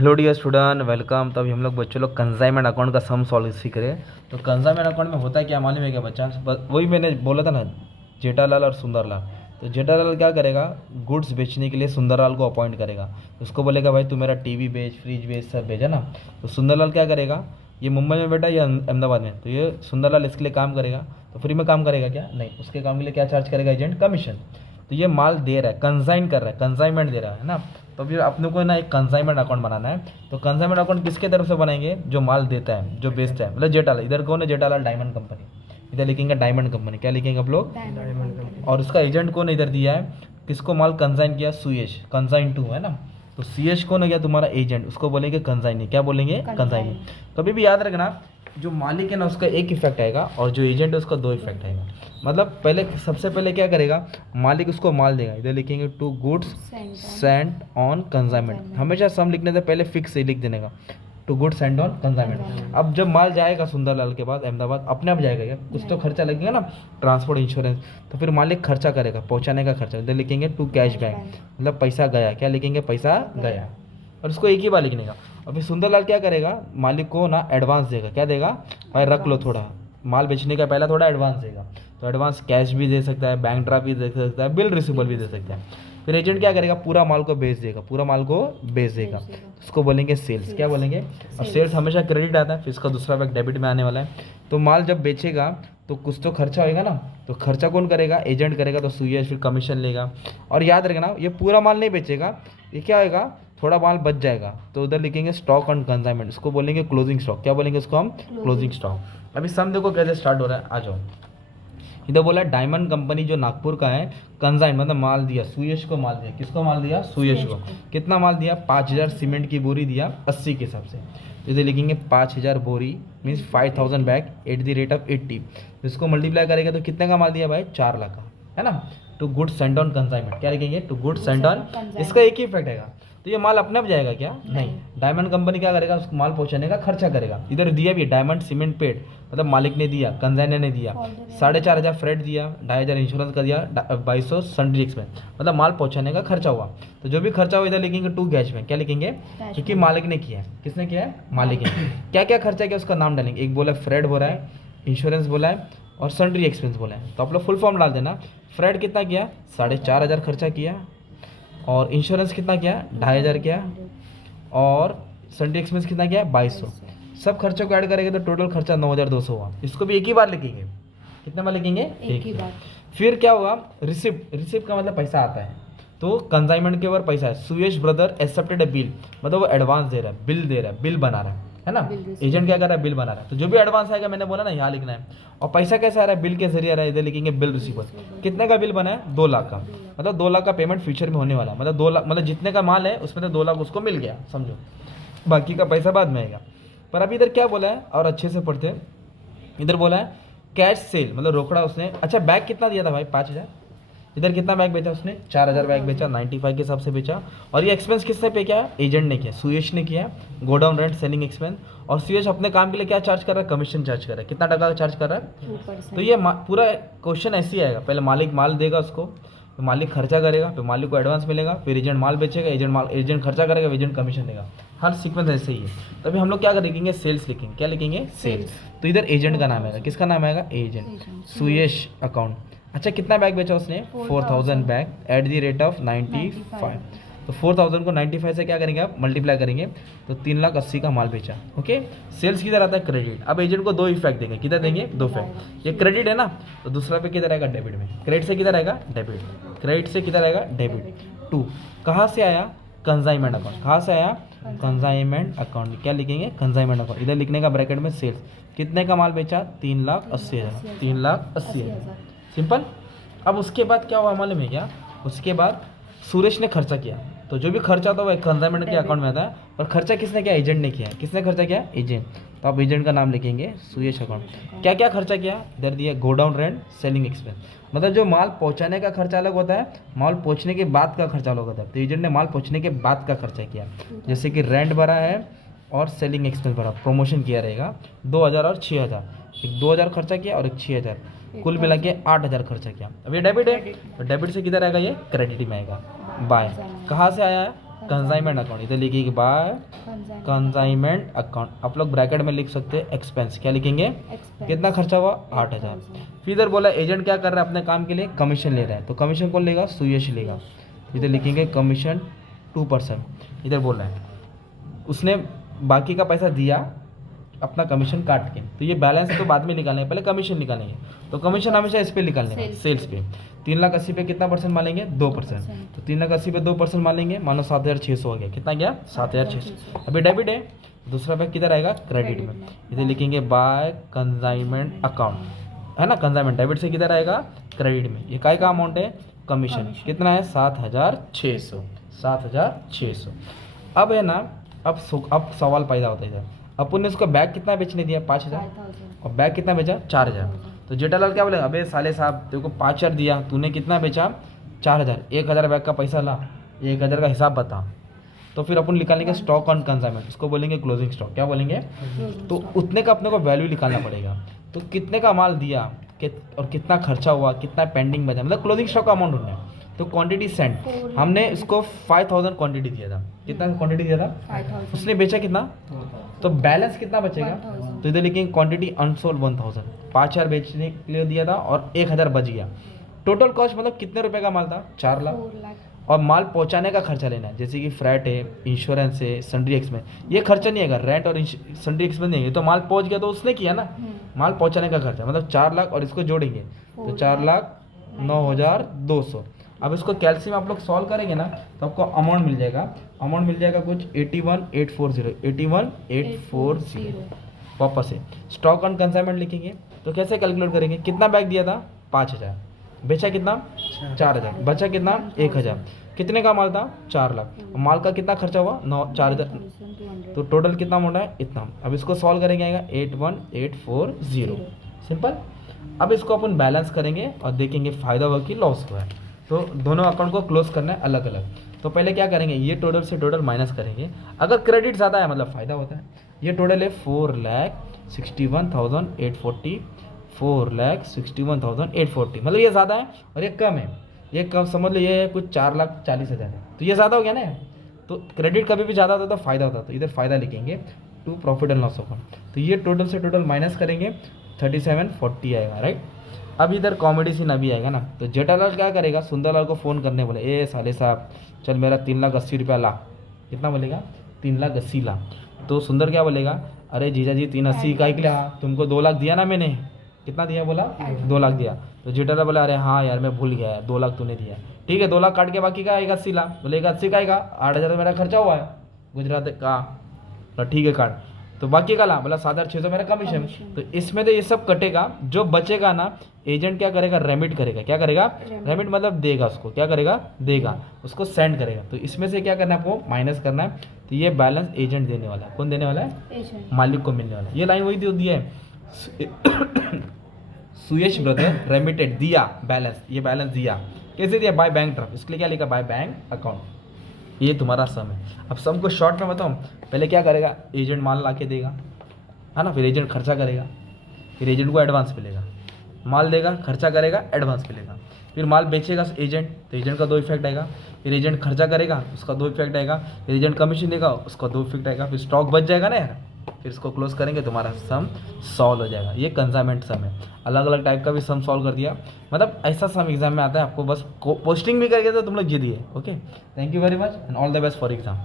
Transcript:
Hello dear student, welcome. तो अभी हम लोग बच्चों लोग कंसाइनमेंट अकाउंट का सम सॉल्व सीख रहे हैं। तो कंसाइनमेंट अकाउंट में होता है क्या मालूम है क्या बच्चा? वही मैंने बोला था ना, जेठालाल और सुंदरलाल। तो जेठालाल क्या करेगा, गुड्स बेचने के लिए सुंदरलाल को अपॉइंट करेगा। उसको बोलेगा भाई तू मेरा टीवी बेच, फ्रिज बेच, सब बेच, है ना। तो सुंदरलाल क्या करेगा, ये मुंबई में बैठा या अहमदाबाद में, तो ये सुंदरलाल इसके लिए काम करेगा। तो फ्री में काम करेगा क्या? नहीं, उसके काम के लिए क्या चार्ज करेगा? Agent commission. तो ये माल दे रहा है, कंसाइन कर रहा है, कंसाइनमेंट दे रहा है ना। तो फिर अपने को ना एक कंसाइनमेंट अकाउंट बनाना है। तो कंसाइनमेंट अकाउंट किसके तरफ से बनाएंगे? जो माल देता है, जो बेचता है, मतलब जेठालाल। इधर कौन है? Jethalal diamond company. इधर लिखेंगे डायमंड कंपनी। क्या लिखेंगे आप लोग? Diamond company. और उसका एजेंट कौन इधर दिया है? किसको माल कंसाइन किया? सुयश, कंसाइन टू, है ना। तो सीएच कौन हो गया तुम्हारा? एजेंट। उसको बोलेंगे कंसाइनी। क्या बोलेंगे? कंसाइनी। कभी भी याद रखना, जो मालिक है ना उसका एक इफेक्ट आएगा और जो एजेंट है उसका दो इफेक्ट आएगा। मतलब पहले, सबसे पहले क्या करेगा, मालिक उसको माल देगा। इधर लिखेंगे to goods sent on consignment. हमेशा सम लिखने से पहले फिक्स से लिख देने का, to good send on consignment. अब जब माल जाएगा सुंदरलाल के पास अहमदाबाद, अपने आप जाएगा क्या? कुछ तो खर्चा लगेगा ना, ट्रांसपोर्ट, इंश्योरेंस। तो फिर मालिक खर्चा करेगा, पहुंचाने का खर्चा। इधर लिखेंगे टू कैश बैंक, मतलब पैसा गया। क्या लिखेंगे? पैसा गया। और उसको एक ही बार लिखने का। और फिर सुंदरलाल क्या करेगा, मालिक को ना एडवांस देगा। क्या देगा? भाई रख लो थोड़ा, माल बेचने का पहला थोड़ा एडवांस देगा। तो एडवांस कैश भी दे सकता है, बैंक ड्राफ्ट भी दे सकता है, बिल रिसीवेबल भी दे सकता है। फिर एजेंट क्या करेगा, पूरा माल को बेच देगा, पूरा माल को बेच देगा। उसको बोलेंगे सेल्स। क्या बोलेंगे? अब सेल्स हमेशा क्रेडिट आता है, फिर इसका दूसरा भाग डेबिट में आने वाला है। तो माल जब बेचेगा तो कुछ तो खर्चा होएगा ना, तो खर्चा कौन करेगा? एजेंट करेगा। तो सुयश फिर कमीशन लेगा। और याद रखना, ये पूरा माल नहीं बेचेगा, ये क्या होएगा, थोड़ा माल बच जाएगा। तो उधर लिखेंगे स्टॉक ऑन कंसाइनमेंट, उसको बोलेंगे क्लोजिंग स्टॉक। क्या बोलेंगे उसको हम? Closing stock. अभी सम देखो कैसे स्टार्ट हो रहा है, आ जाओ। इधर बोला डायमंड कंपनी जो नागपुर का है, कंसाइन मतलब माल दिया, सुयश को माल दिया। किसको माल दिया? सुयश को। कितना माल दिया? 5000 सीमेंट की बोरी दिया 80 के हिसाब से। तो इधर लिखेंगे 5000 बोरी means 5000 bag at the rate of 80। इसको मल्टीप्लाई करेगा तो कितने का माल दिया भाई? 4 लाख का, है ना। To good send on consignment. क्या लिखेंगे? To good send on. इसका एक ही इफेक्ट आएगा। तो ये माल अपने आप जाएगा क्या? नहीं। डायमंड कंपनी क्या करेगा, उसको माल पहुंचाने का खर्चा करेगा। इधर दिया भी डायमंड सीमेंट पेड, मतलब मालिक ने दिया, कंसाइनर ने दिया। 4500 फ्रेट दिया, 2500 इंश्योरेंस का दिया, 2200 सन्ड्री एक्सपेंस, मतलब माल पहुंचाने का खर्चा हुआ। तो जो भी खर्चा हुआ इधर लिखेंगे टू कैश में। क्या लिखेंगे? क्योंकि मालिक ने किया है। किसने किया है? मालिक ने। क्या क्या खर्चा किया उसका नाम डालेंगे। एक बोला फ्रेट बोला है, इंश्योरेंस बोला है और सन्ड्री एक्सपेंस बोला है। तो आप लोग फुल फॉर्म डाल देना। फ्रेट कितना किया? 4500 खर्चा किया। और इंश्योरेंस कितना किया? 2500 किया। और सन्ड्री एक्सपेंस कितना किया? 2200। सब खर्चों को ऐड करेंगे तो टोटल खर्चा 9200 हुआ। इसको भी एक ही बार लिखेंगे। कितना बार लिखेंगे? एक ही बार। फिर क्या होगा? रिसिप्ट। रिसिप्ट का मतलब पैसा आता है। तो कंसाइनमेंट के ऊपर पैसा है। सुयश ब्रदर एक्सेप्टेड अ बिल, मतलब वो एडवांस दे रहा है, बिल दे रहा है, बिल बना रहा है ना। एजेंट क्या कर रहा है? बिल बना रहा है। तो जो भी एडवांस आएगा, मैंने बोला ना, यहाँ लिखना है। और पैसा कैसे आ रहा है? बिल के जरिए आ रहा है। इधर लिखेंगे बिल रिसीवर। कितने का बिल बना है? 2 लाख का, मतलब 2 लाख का पेमेंट फ्यूचर में होने वाला है। मतलब 2 लाख, मतलब जितने का माल है उसमें से 2 लाख उसको मिल गया, समझो। बाकी का पैसा बाद में आएगा। पर अभी इधर क्या बोला है, और अच्छे से पढ़ते हैं। इधर बोला है कैश सेल, मतलब रोकड़ा उसने। अच्छा, बैग कितना दिया था भाई? 5000। इधर कितना बैग बेचा उसने? 4000 बैग बेचा, 95 के हिसाब से बेचा। और ये एक्सपेंस किसने पे किया? एजेंट ने किया, सुयश ने किया। Godown rent, selling expense. और सुयश अपने काम के लिए क्या चार्ज कर रहा है? कमीशन चार्ज कर रहा है। कितना टका का चार्ज कर रहा है? 2%। तो ये पूरा क्वेश्चन ऐसे ही आएगा। पहले मालिक माल देगा उसको, तो मालिक खर्चा करेगा, फिर मालिक को एडवांस मिलेगा, फिर एजेंट माल बेचेगा, एजेंट खर्चा करेगा, एजेंट कमीशन देगा। हर सीक्वेंस ऐसे ही है। तभी हम लोग क्या लिखेंगे? सेल्स लिखेंगे। क्या लिखेंगे? सेल्स। तो इधर एजेंट का नाम आएगा। किसका नाम आएगा? एजेंट। सुयश अकाउंट। अच्छा, कितना बैग बेचा उसने? 4000 bag at the rate of 95। तो 4000 को 95 से क्या करेंगे आप? मल्टीप्लाई करेंगे। तो 3,80,000 का माल बेचा। ओके। सेल्स किधर आता है? क्रेडिट। अब एजेंट को दो इफेक्ट देंगे। किधर देंगे? 2 इफेक्ट। ये क्रेडिट है ना, तो दूसरा पे किधर आएगा? डेबिट में। क्रेडिट से किधर आएगा? डेबिट। क्रेडिट से किधर आएगा? डेबिट। 2 कहाँ से आया? Consignment account. कहाँ से आया? Consignment account. क्या लिखेंगे? Consignment account. इधर लिखने का ब्रैकेट में सेल्स। कितने का माल बेचा? 3,80,000। 3,80,000। सिंपल। अब उसके बाद क्या हुआ मालूम है क्या? उसके बाद सुरेश ने खर्चा किया। तो जो भी खर्चा था वो कंसाइनमेंट के अकाउंट में आता है। और खर्चा किसने किया? एजेंट ने किया। किसने खर्चा किया? एजेंट। तो आप एजेंट का नाम लिखेंगे सुरेश अकाउंट। क्या क्या खर्चा किया? इधर दिया गोडाउन रेंट, सेलिंग एक्सपेंस। मतलब जो माल पहुंचाने का खर्चा अलग होता है, माल पहुंचने के बाद का खर्चा अलग होता है। तो एजेंट ने माल पहुंचने के बाद का खर्चा किया, जैसे कि रेंट भरा है और सेलिंग एक्सपेंस भरा, प्रमोशन किया रहेगा 2000 और 6000। एक 2000 खर्चा किया और एक 6000, कुल मिला के 8000 खर्चा किया। अब ये डेबिट है, तो डेबिट से किधर आएगा? ये क्रेडिट में आएगा। बाय कहाँ से आया है? कंसाइनमेंट अकाउंट, इधर लिखिए बाय कंसाइनमेंट अकाउंट। आप लोग ब्रैकेट में लिख सकते हैं एक्सपेंस, क्या लिखेंगे, कितना खर्चा हुआ 8,000। फिर इधर बोला एजेंट क्या कर रहा है अपने काम के लिए, कमीशन ले रहा है, तो कमीशन कौन लेगा, सुयश लेगा। इधर लिखेंगे कमीशन 2%। इधर बोल रहा है उसने बाकी का पैसा दिया अपना कमीशन काट के, तो ये बैलेंस तो बाद में निकालेंगे, पहले कमीशन निकालेंगे। तो कमीशन हमेशा इस पे निकालने, सेल्स पे। 3,80,000 पे कितना परसेंट मानेंगे, 2%। तो 3,80,000 पे 2% मानेंगे, मान लो 7,600 हो गया, कितना गया 7,600। अभी डेबिट है, दूसरा बैग किधर आएगा, क्रेडिट में। इधर लिखेंगे बाय कंसाइनमेंट अकाउंट, है ना, कंसाइनमेंट डेबिट से किधर आएगा, क्रेडिट में। ये काय का अमाउंट है, कमीशन, कितना है 7,600, 7,600। अब है ना, अब सवाल पैदा होता है इधर, अपन ने उसको बैग कितना बेचने दिया, 5,000, और बैग कितना बेचा, 4,000। तो जेठालाल क्या बोले, अबे साले साहब तेरे को 5,000 दिया, तूने कितना बेचा 4,000, 1,000 बैग का पैसा ला, 1,000 का हिसाब बता। तो फिर अपन निकालेंगे स्टॉक ऑन कंसाइनमेंट, उसको बोलेंगे क्लोजिंग स्टॉक, क्या बोलेंगे, तो उतने का अपने को वैल्यू निकालना पड़ेगा। तो कितने का माल दिया और कितना खर्चा हुआ, कितना पेंडिंग बचा, मतलब क्लोजिंग स्टॉक का अमाउंट होना है। तो क्वांटिटी सेंट, हमने इसको 5,000 क्वांटिटी दिया था, कितना क्वांटिटी दिया था 5,000, उसने बेचा कितना, तो बैलेंस कितना बचेगा, तो इधर लिखेंगे क्वांटिटी अनसोल्ड 1,000, 5,000 बेचने के लिए दिया था और 1,000 बच गया। टोटल कॉस्ट मतलब कितने रुपए का माल था, 4 लाख। और माल पहुंचाने का खर्चा लेना है, जैसे कि फ्रैट है, इंश्योरेंस है, सन्ड्री एक्सपेंस, ये खर्चा नहीं है, अगर रेंट और सन्ड्री एक्सपेंस नहीं है तो माल पहुंच गया तो उसने किया ना, माल पहुंचाने का खर्चा मतलब 4 लाख, और इसको जोड़ेंगे तो 4,09,200। अब इसको कैल्शियम आप लोग सॉल्व करेंगे ना, तो आपको अमाउंट मिल जाएगा कुछ 81,840, 81,840। वापस से स्टॉक ऑन कंसाइनमेंट लिखेंगे, तो कैसे कैलकुलेट करेंगे, कितना बैग दिया था 5,000, बेचा कितना 4,000, बचा कितना 1,000, कितने का माल था 4 लाख, माल का कितना खर्चा हुआ 4,000, तो टोटल कितना अमाउंट है इतना। अब इसको सॉल्व करेंगे, आएगा 81,840, सिंपल। अब इसको अपन बैलेंस करेंगे और देखेंगे फायदा हुआ कि लॉस हुआ है। तो दोनों अकाउंट को क्लोज करना है अलग अलग। तो पहले क्या करेंगे, ये टोटल से टोटल माइनस करेंगे, अगर क्रेडिट ज़्यादा है मतलब फ़ायदा होता है। ये टोटल है 4,61,840, 4,61,840, मतलब ये ज़्यादा है और ये कम है, ये कम समझ लो, ये है कुछ 4,40,000 है, तो ये ज़्यादा हो गया ना। तो क्रेडिट कभी भी ज़्यादा होता तो फ़ायदा होता, तो इधर फ़ायदा लिखेंगे to profit and loss account. तो ये टोटल से टोटल माइनस करेंगे 3740 आएगा, राइट। अब इधर कॉमेडी सीन अभी आएगा ना, तो जेठालाल क्या करेगा, सुंदरलाल को फ़ोन करने बोले, ए साले साहब चल मेरा 3,80,000 रुपया ला, कितना बोलेगा 3,80,000 ला। तो सुंदर क्या बोलेगा, अरे जीजा जी 3,80,000 का ही लिया, तुमको 2 लाख दिया ना मैंने, कितना दिया बोला 2 लाख दिया। तो जेठालाल बोला अरे हाँ यार मैं भूल गया, 2 लाख तूने दिया, ठीक है 2 लाख काट के बाकी का आएगा 80 लाख, बोले 80 का आएगा, 8,000 मेरा खर्चा हुआ है गुजरात का, ठीक है काट, तो बाकी का ला बोला 7,600 मेरा कमीशन। तो इसमें तो ये सब कटेगा, जो बचेगा ना एजेंट क्या करेगा, रेमिट करेगा, क्या करेगा रेमिट मतलब देगा, उसको क्या करेगा देगा, उसको सेंड करेगा। तो इसमें से क्या करना है आपको, माइनस करना है। तो ये बैलेंस एजेंट देने वाला है, कौन देने वाला है, मालिक को मिलने वाला है। ये लाइन वही दी है, सुयश ब्रदर रेमिटेड दिया बैलेंस, ये बैलेंस दिया कैसे दिया, बाय बैंक ड्राफ्ट, इसके लिए क्या लिखा बाय बैंक अकाउंट, ये तुम्हारा सम है। अब सम को शॉर्ट में बताऊँ, पहले क्या करेगा एजेंट माल ला के देगा, है ना, फिर एजेंट खर्चा करेगा, फिर एजेंट को एडवांस मिलेगा, माल देगा खर्चा करेगा एडवांस मिलेगा, फिर माल बेचेगा एजेंट तो एजेंट का 2 इफेक्ट आएगा, फिर एजेंट खर्चा करेगा उसका 2 इफेक्ट आएगा, फिर एजेंट कमीशन देगा उसका 2 इफेक्ट आएगा, फिर स्टॉक बच जाएगा ना यार, फिर इसको क्लोज करेंगे तुम्हारा सम सॉल्व हो जाएगा। ये कंसाइनमेंट सम है, अलग अलग टाइप का भी सम सॉल्व कर दिया, मतलब ऐसा सम एग्जाम में आता है, आपको बस पोस्टिंग भी करके तो तुम लोग जीत गए। Okay, thank you very much and all the best for exam.